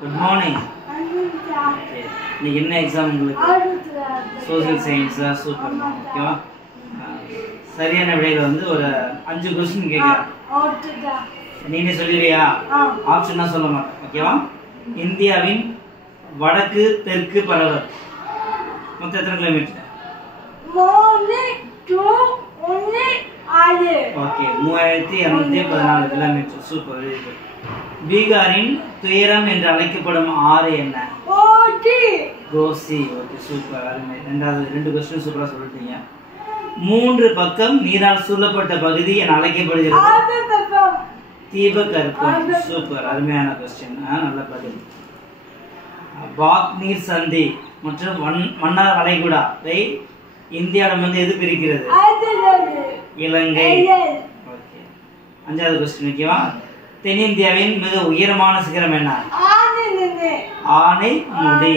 Good morning. Okay. இன்னைக்கு என்ன exam உங்களுக்கு? Social science super. ஓகேவா? சரியான விடையில வந்து ஒரு 5 क्वेश्चन கேக்குறேன். ஓகேடா. நீங்க சொல்லுவியா? ஆப்ஷனா சொல்ல மாட்டேன். ஓகேவா? இந்தியாவின் வடக்கு தெற்கு பரவல் மொத்தம் எத்தனை kilometre? 3 2 1 6. Okay 3214 kilometre. Super, very good. பீகாரின் துயரம் என்று அழைக்கப்படும் ஆறு என்ன? கோசி. ஓகே சூப்பர், அருமை. ரெண்டு क्वेश्चन சூப்பரா சொல்லிட்டீங்க. 3 பக்கம் நீரால் சூழப்பட்ட பகுதி என அழைக்கப்படுகிறது. தீபகற்பம். சூப்பர், அருமையான क्वेश्चन. நல்ல பதில். பாக் நீர் சந்தி மற்றும் மன்னார் வளைகுடாவை இந்தியாவிடம் வந்து எது பிரிக்கிறது? இலங்கை. ஓகே 5வது क्वेश्चन. ஓகேவா? தென்னிந்தியாவின் மிக உயரமான சிகரம் என்ன? ஆனைமுடி.